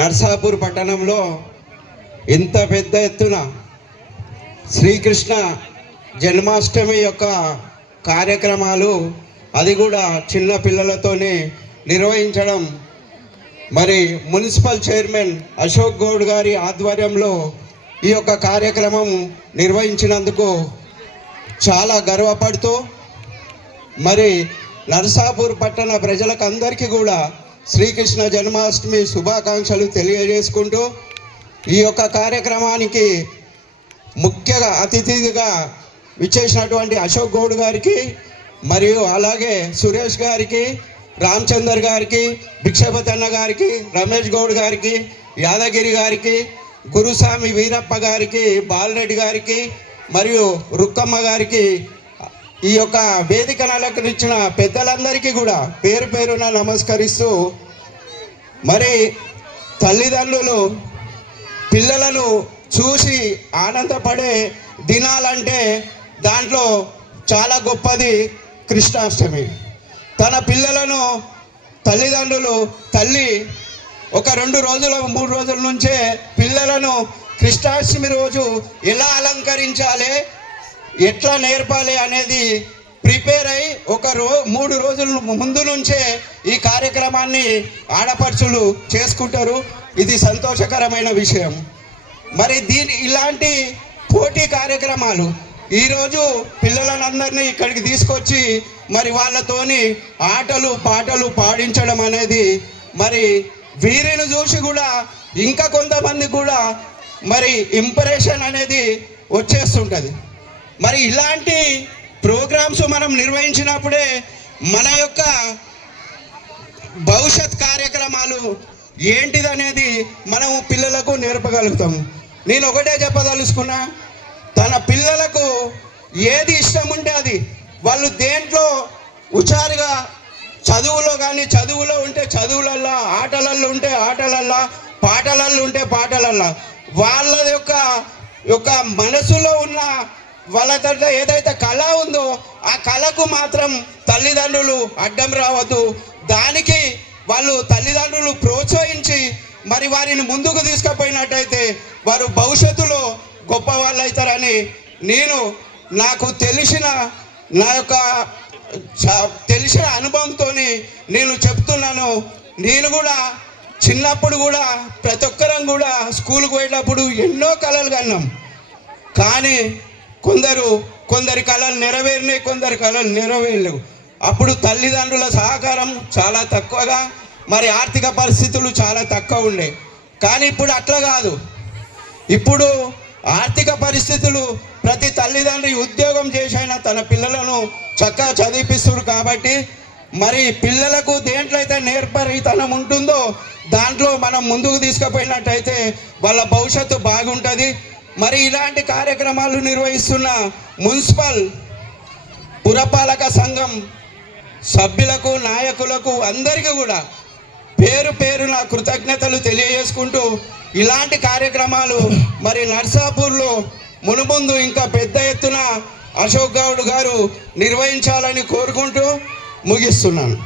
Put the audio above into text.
నర్సాపూర్ పట్టణంలో ఇంత పెద్ద ఎత్తున శ్రీకృష్ణ జన్మాష్టమి యొక్క కార్యక్రమాలు, అది కూడా చిన్న పిల్లలతోనే నిర్వహించడం, మరి మున్సిపల్ చైర్మన్ అశోక్ గౌడ్ గారి ఆధ్వర్యంలో ఈ యొక్క కార్యక్రమం నిర్వహించినందుకు చాలా గర్వపడుతూ, మరి నర్సాపూర్ పట్టణ ప్రజలకు అందరికీ కూడా శ్రీకృష్ణ జన్మాష్టమి శుభాకాంక్షలు తెలియజేసుకుంటూ, ఈ యొక్క కార్యక్రమానికి ముఖ్య అతిథిగా విచ్చేసినటువంటి అశోక్ గౌడ్ గారికి, మరియు అలాగే సురేష్ గారికి, రామచందర్ గారికి, భిక్షపతి అన్న గారికి, రమేష్ గౌడ్ గారికి, యాదగిరి గారికి, గురుస్వామి వీరప్ప గారికి, బాలరెడ్డి గారికి, మరియు రుక్కమ్మ గారికి, ఈ యొక్క వేదికను అలంకరించిన పెద్దలందరికీ కూడా పేరు పేరున నమస్కరిస్తూ, మరి తల్లిదండ్రులు పిల్లలను చూసి ఆనందపడే దినాలంటే దాంట్లో చాలా గొప్పది కృష్ణాష్టమి. తన పిల్లలను తల్లి ఒక 2 రోజులు 3 రోజుల నుంచే పిల్లలను కృష్ణాష్టమి రోజు ఎలా అలంకరించాలి, ఎట్లా నేర్పాలి అనేది ప్రిపేర్ అయి 3 రోజుల ముందు నుంచే ఈ కార్యక్రమాన్ని ఆడపడుచులు చేసుకుంటారు. ఇది సంతోషకరమైన విషయం. మరి ఇలాంటి పోటీ కార్యక్రమాలు ఈరోజు పిల్లలందరినీ ఇక్కడికి తీసుకొచ్చి మరి వాళ్ళతోని ఆటలు పాటలు పాడించడం అనేది, మరి వీరిని చూసి కూడా ఇంకా కొంతమంది కూడా మరి ఇంప్రెషన్ అనేది వచ్చేస్తుంటుంది. మరి ఇలాంటి ప్రోగ్రామ్స్ మనం నిర్వహించినప్పుడే మన యొక్క భవిష్యత్ కార్యక్రమాలు ఏంటిదనేది మనం పిల్లలకు నేర్పగలుగుతాం. నేను ఒకటే చెప్పదలుచుకున్నా, తన పిల్లలకు ఏది ఇష్టం ఉంటే అది, వాళ్ళు దేంట్లో హుషారుగా చదువులో కానీ చదువులో ఉంటే చదువులల్లో, ఆటలల్లో ఉంటే ఆటలల్లో, పాటలల్లో ఉంటే పాటలల్లో, వాళ్ళ యొక్క మనసులో ఉన్న వాళ్ళ దగ్గర ఏదైతే కళ ఉందో ఆ కళకు మాత్రం తల్లిదండ్రులు అడ్డం రావద్దు. దానికి వాళ్ళు తల్లిదండ్రులు ప్రోత్సహించి మరి వారిని ముందుకు తీసుకుపోయినట్టయితే వారు భవిష్యత్తులో గొప్ప వాళ్ళు అవుతారని నాకు తెలిసిన అనుభవంతో నేను చెప్తున్నాను. నేను కూడా చిన్నప్పుడు కూడా ప్రతి ఒక్కరం కూడా స్కూల్కి పోయేటప్పుడు ఎన్నో కళలు కన్నాం. కానీ కొందరి కళలు నెరవేరినాయి, కొందరి కళలు నెరవేరలేవు. అప్పుడు తల్లిదండ్రుల సహకారం చాలా తక్కువగా, మరి ఆర్థిక పరిస్థితులు చాలా తక్కువ ఉండే. కానీ ఇప్పుడు అట్లా కాదు. ఇప్పుడు ఆర్థిక పరిస్థితులు ప్రతి తల్లిదండ్రి ఉద్యోగం చేసైనా తన పిల్లలను చక్కగా చదివిపిస్తున్నారు. కాబట్టి మరి పిల్లలకు దేంట్లో అయితే నేర్పరితనం ఉంటుందో దాంట్లో మనం ముందుకు తీసుకుపోయినట్టయితే వాళ్ళ భవిష్యత్తు బాగుంటుంది. మరి ఇలాంటి కార్యక్రమాలు నిర్వహిస్తున్న మున్సిపల్ పురపాలక సంఘం సభ్యులకు, నాయకులకు అందరికీ కూడా పేరు పేరున కృతజ్ఞతలు తెలియజేసుకుంటూ, ఇలాంటి కార్యక్రమాలు మరి నర్సాపూర్లో మునుముందు ఇంకా పెద్ద ఎత్తున అశోక్ గౌడ్ గారు నిర్వహించాలని కోరుకుంటూ ముగిస్తున్నాను.